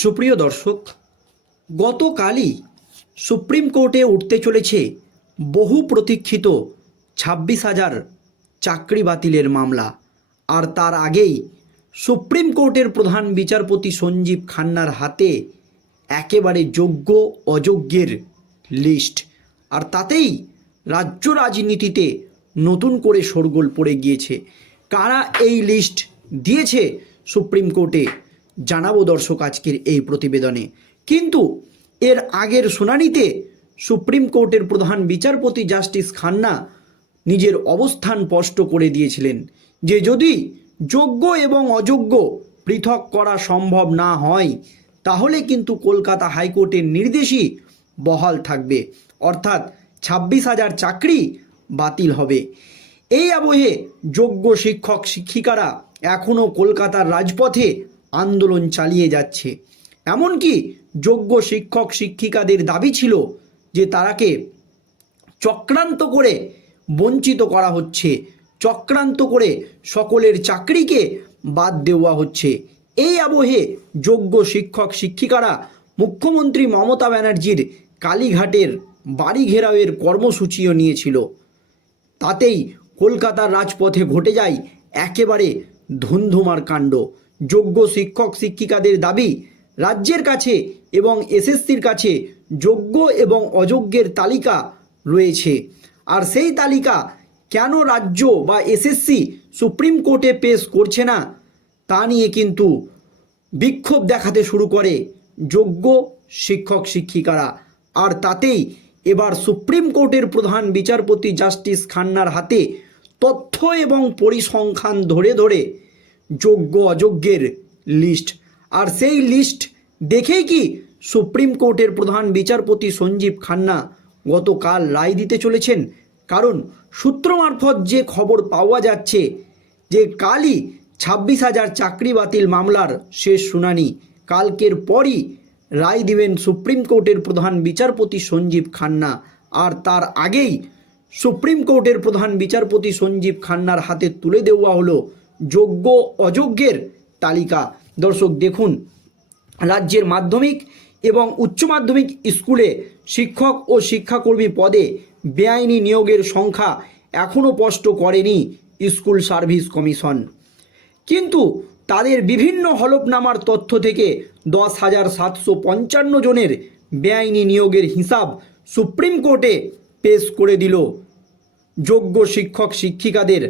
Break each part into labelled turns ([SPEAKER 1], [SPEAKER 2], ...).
[SPEAKER 1] সুপ্রিয় দর্শক, গতকালই সুপ্রিম কোর্টে উঠতে চলেছে বহু প্রতীক্ষিত ছাব্বিশ হাজার চাকরি বাতিলের মামলা। আর তার আগেই সুপ্রিম কোর্টের প্রধান বিচারপতি সঞ্জীব খান্নার হাতে একেবারে যোগ্য অযোগ্যের লিস্ট। আর তাতেই রাজ্য রাজনীতিতে নতুন করে শোরগোল পড়ে গিয়েছে। কারা এই লিস্ট দিয়েছে সুপ্রিম কোর্টে? জানাব দর্শক আজকের এই প্রতিবেদনে। কিন্তু এর আগের শুনানিতে সুপ্রিম কোর্টের প্রধান বিচারপতি জাস্টিস খান্না নিজের অবস্থান স্পষ্ট করে দিয়েছিলেন যে যদি যোগ্য এবং অযোগ্য পৃথক করা সম্ভব না হয়, তাহলে কিন্তু কলকাতা হাইকোর্টের নির্দেশই বহাল থাকবে। অর্থাৎ ছাব্বিশ হাজার চাকরি বাতিল হবে। এই আবহে যোগ্য শিক্ষক শিক্ষিকারা এখনও কলকাতার রাজপথে আন্দোলন চালিয়ে যাচ্ছে। এমনকি যোগ্য শিক্ষক শিক্ষিকাদের দাবি ছিল যে তারাকে চক্রান্ত করে বঞ্চিত করা হচ্ছে। চক্রান্ত করে সকলের চাকরিকে বাদ দেওয়া হচ্ছে। এই আবহে যোগ্য শিক্ষক শিক্ষিকারা মুখ্যমন্ত্রী মমতা ব্যানার্জির কালীঘাটের বাড়ি ঘেরাওয়ের কর্মসূচিও নিয়েছিল। তাতেই কলকাতার রাজপথে ঘটে যায় একেবারে ধুন্ধুমার কাণ্ড। যোগ্য শিক্ষক, শিক্ষিকাদের দাবি, রাজ্যের কাছে এবং এসএসসির কাছে যোগ্য এবং অযোগ্যের তালিকা রয়েছে। আর সেই তালিকা কেন রাজ্য বা এসএসসি সুপ্রিম কোর্টে পেশ করছে না, তা নিয়ে কিন্তু বিক্ষোভ দেখাতে শুরু করে যোগ্য শিক্ষক, শিক্ষিকারা। আর তাতেই এবার সুপ্রিম কোর্টের প্রধান বিচারপতি জাস্টিস খান্নার হাতে তথ্য এবং পরিসংখ্যান ধরে ধরে যোগ্য, অযোগ্যের লিস্ট আর সেই লিস্ট দেখেই কি সুপ্রিম কোর্টের প্রধান বিচারপতি সঞ্জীব খান্না গতকাল রায় দিতে চলেছেন। কারণ সূত্র মারফত যে খবর পাওয়া যাচ্ছে যে কালই ছাব্বিশ হাজার চাকরি বাতিল মামলার শেষ শুনানি। কালকের পরই রায় দিবেন সুপ্রিম কোর্টের প্রধান বিচারপতি সঞ্জীব খান্না। আর তার আগেই সুপ্রিম কোর্টের প্রধান বিচারপতি সঞ্জীব খান্নার হাতে তুলে দেওয়া হলো যোগ্য অযোগ্যের তালিকা। দর্শক দেখুন, রাজ্যের মাধ্যমিক এবং উচ্চ মাধ্যমিক স্কুলে শিক্ষক ও শিক্ষাকর্মী পদে বেআইনি নিয়োগের সংখ্যা এখনও স্পষ্ট করেনি স্কুল সার্ভিস কমিশন। কিন্তু তাদের বিভিন্ন হলফনামার তথ্য থেকে দশ হাজার সাতশো পঞ্চান্ন জনের বেআইনি নিয়োগের হিসাব সুপ্রিম কোর্টে পেশ করে দিল। যোগ্য শিক্ষক শিক্ষিকাদের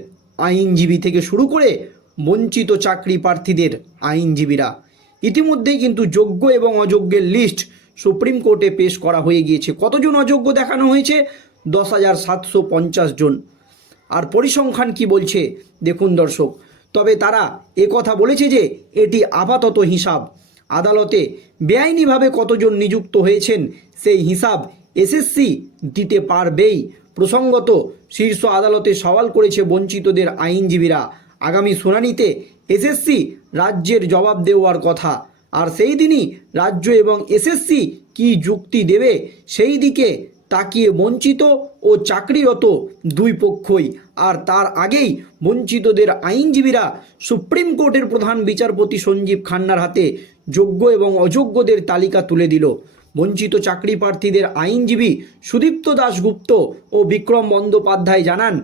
[SPEAKER 1] আইনজীবী থেকে শুরু করে বঞ্চিত চাকরি প্রার্থীদের আইনজীবীরা। ইতিমধ্যেই কিন্তু যোগ্য এবং অযোগ্যের লিস্ট সুপ্রিম কোর্টে পেশ করা হয়ে গিয়েছে। কতজন অযোগ্য দেখানো হয়েছে? দশ হাজার সাতশো পঞ্চাশ জন। আর পরিসংখ্যান কি বলছে? দেখুন দর্শক, তবে তারা কথা বলেছে যে এটি আপাতত হিসাব। আদালতে বেআইনিভাবে কতজন নিযুক্ত হয়েছেন সেই হিসাব এসএসসি দিতে পারবেই। প্রসঙ্গত, শীর্ষ আদালতে সওয়াল করেছে বঞ্চিতদের আইনজীবীরা। আগামী শুনানিতে এসএসসি রাজ্যের জবাব দেওয়ার কথা। আর সেই দিনই রাজ্য এবং এসএসসি কি যুক্তি দেবে, সেই দিকে তাকিয়ে বঞ্চিত ও চাকরিরত দুই পক্ষই। আর তার আগেই বঞ্চিতদের আইনজীবীরা সুপ্রিম কোর্টের প্রধান বিচারপতি সঞ্জীব খান্নার হাতে যোগ্য এবং অযোগ্যদের তালিকা তুলে দিল। বঞ্চিত চাকরি প্রার্থীদের আইনজীবী সুদীপ্ত দাশগুপ্ত ও বিক্রম বন্দ্যোপাধ্যায় জানান,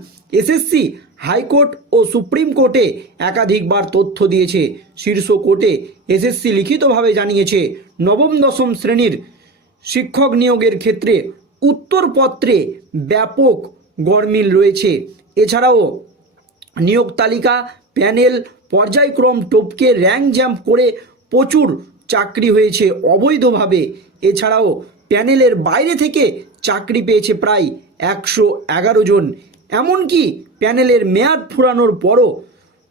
[SPEAKER 1] এসএসসি, হাইকোর্ট ও সুপ্রিম কোর্টে একাধিকবার তথ্য দিয়েছে। শীর্ষ কোর্টে এসএসসি লিখিতভাবে জানিয়েছে, নবম দশম শ্রেণির শিক্ষক নিয়োগের ক্ষেত্রে উত্তরপত্রে ব্যাপক গরমিল রয়েছে। এছাড়াও নিয়োগ তালিকা, প্যানেল, পর্যায়ক্রম টপকে র্যাঙ্ক জ্যাম্প করে প্রচুর চাকরি হয়েছে। অবৈধভাবে এছাড়াও প্যানেলের বাইরে থেকে চাকরি পেয়েছে প্রায় একশো এগারো জন। এমনকি প্যানেলের মেয়াদ ফুরানোর পরও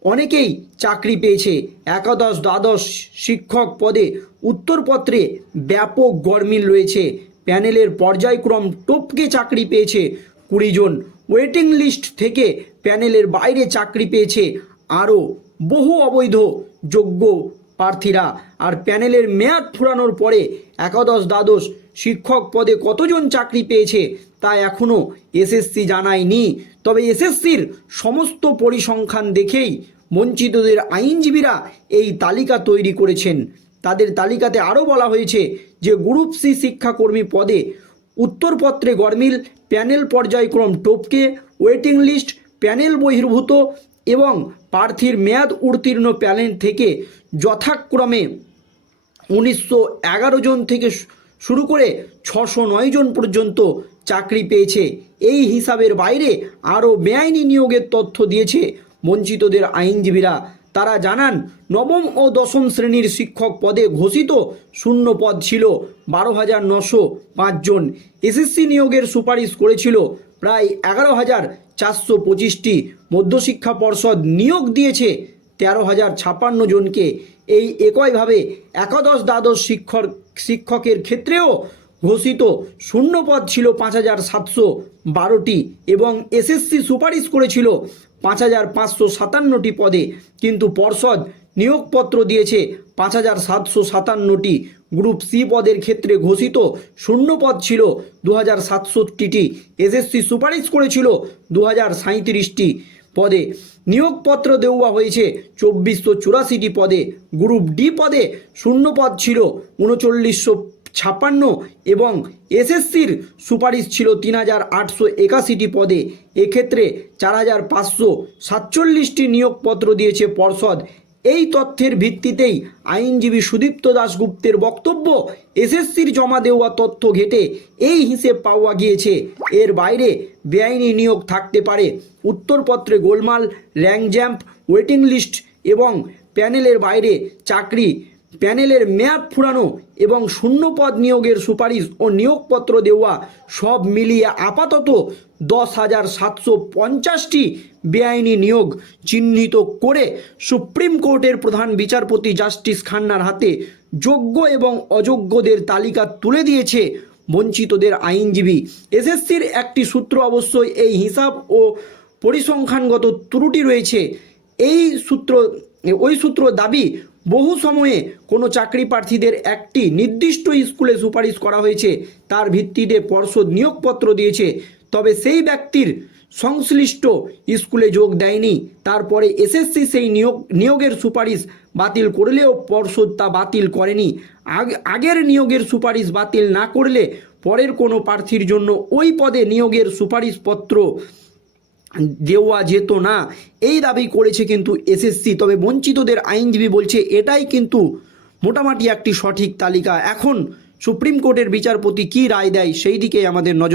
[SPEAKER 1] অনেকেই চাকরি পেয়েছে। একাদশ, দ্বাদশ শিক্ষক পদে উত্তরপত্রে ব্যাপক গরমিল রয়েছে। প্যানেলের পর্যায়ক্রম টপকে চাকরি পেয়েছে কুড়ি জন। ওয়েটিং লিস্ট থেকে প্যানেলের বাইরে চাকরি পেয়েছে আরও বহু অবৈধ, যোগ্য প্রার্থীরা আর প্যানেলের মেয়াদ ফুরানোর পরে একাদশ দ্বাদশ শিক্ষক পদে কতজন চাকরি পেয়েছে তা এখনও এসএসসি জানায়নি। তবে এসএসসির সমস্ত পরিসংখ্যান দেখেই বঞ্চিতদের আইনজীবীরা এই তালিকা তৈরি করেছেন। তাদের তালিকাতে আরও বলা হয়েছে যে গ্রুপ সি শিক্ষাকর্মী পদে উত্তরপত্রে গরমিল প্যানেল পর্যায়ক্রম টপকে, ওয়েটিং লিস্ট, প্যানেল বহির্ভূত এবং প্রার্থীর মেয়াদ উত্তীর্ণ প্যানেল থেকে যথাক্রমে উনিশশো এগারো জন থেকে শুরু করে ছশো নয় জন পর্যন্ত চাকরি পেয়েছে। এই হিসাবের বাইরে আরও বেআইনি নিয়োগের তথ্য দিয়েছে বঞ্চিতদের আইনজীবীরা। তারা জানান, নবম ও দশম শ্রেণির শিক্ষক পদে ঘোষিত শূন্য পদ ছিল বারো হাজার নশো পাঁচজন এসএসসি নিয়োগের সুপারিশ করেছিল প্রায় এগারো হাজার চারশো পঁচিশটি। মধ্যশিক্ষা পর্ষদ নিয়োগ দিয়েছে তেরো হাজার ছাপ্পান্ন জনকে। এই একইভাবে একাদশ দ্বাদশ শিক্ষক, শিক্ষকের ক্ষেত্রেও ঘোষিত শূন্যপদ ছিল পাঁচ হাজার সাতশো বারোটি এবং এসএসসি সুপারিশ করেছিল পাঁচ হাজার পাঁচশো সাতান্নটি পদে, কিন্তু পর্ষদ নিয়োগপত্র দিয়েছে পাঁচ হাজার সাতশো সাতান্নটি। গ্রুপ সি পদের ক্ষেত্রে ঘোষিত শূন্যপদ ছিল দু হাজার সাতষট্টিটি। এসএসসি সুপারিশ করেছিল দু হাজার সাঁত্রিশটি পদে নিয়োগপত্র দেওয়া হয়েছে চব্বিশশো চুরাশিটি পদে। গ্রুপ ডি পদে শূন্য পদ ছিল উনচল্লিশশো ছাপ্পান্ন এবং এসএসসির সুপারিশ ছিল তিন হাজার আটশো একাশিটি পদে। এক্ষেত্রে চার হাজার পাঁচশো সাতচল্লিশটি নিয়োগপত্র দিয়েছে পর্ষদ। এই তথ্যের ভিত্তিতেই আইনজীবী সুদীপ্ত দাশগুপ্তের বক্তব্য এসএসসির জমা দেওয়া তথ্য ঘেটে এই হিসেব পাওয়া গিয়েছে। এর বাইরে বেআইনি নিয়োগ থাকতে পারে। উত্তরপত্রে গোলমাল, র্যাঙ্ক জ্যাম্প, ওয়েটিং লিস্ট এবং প্যানেলের বাইরে চাকরি প্যানেলের মেয়াদ ফুরানো এবং শূন্যপদ নিয়োগের সুপারিশ ও নিয়োগপত্র দেওয়া সব মিলিয়ে আপাতত দশ হাজার সাতশো পঞ্চাশটি বেআইনি নিয়োগ চিহ্নিত করে সুপ্রিম কোর্টের প্রধান বিচারপতি জাস্টিস খান্নার হাতে যোগ্য এবং অযোগ্যদের তালিকা তুলে দিয়েছে বঞ্চিতদের আইনজীবী। এসএসসির একটি সূত্র অবশ্যই এই হিসাব ও পরিসংখ্যানগত ত্রুটি রয়েছে। এই সূত্র, ওই সূত্র দাবি বহু সময়ে কোনো চাকরি প্রার্থীদের একটি নির্দিষ্ট স্কুলে সুপারিশ করা হয়েছে। তার ভিত্তিতে পর্ষদ নিয়োগপত্র দিয়েছে। তবে সেই ব্যক্তির সংশ্লিষ্ট স্কুলে যোগ দেয়নি। তারপরে এসএসসি সেই নিয়োগ, নিয়োগের সুপারিশ বাতিল করলেও পর্ষদ তা বাতিল করেনি। আগ- আগের নিয়োগের সুপারিশ বাতিল না করলে পরের কোনো প্রার্থীর জন্য ওই পদে নিয়োগের সুপারিশপত্র দেওয়া যেত না। এই দাবি করেছে কিন্তু এসএসসি। তবে বঞ্চিতদের আইনজীবী বলছে, এটাই কিন্তু মোটামুটি একটি সঠিক তালিকা। এখন সুপ্রিম কোর্টের বিচারপতি কি রায় দেয়, সেই দিকে আমাদের নজর।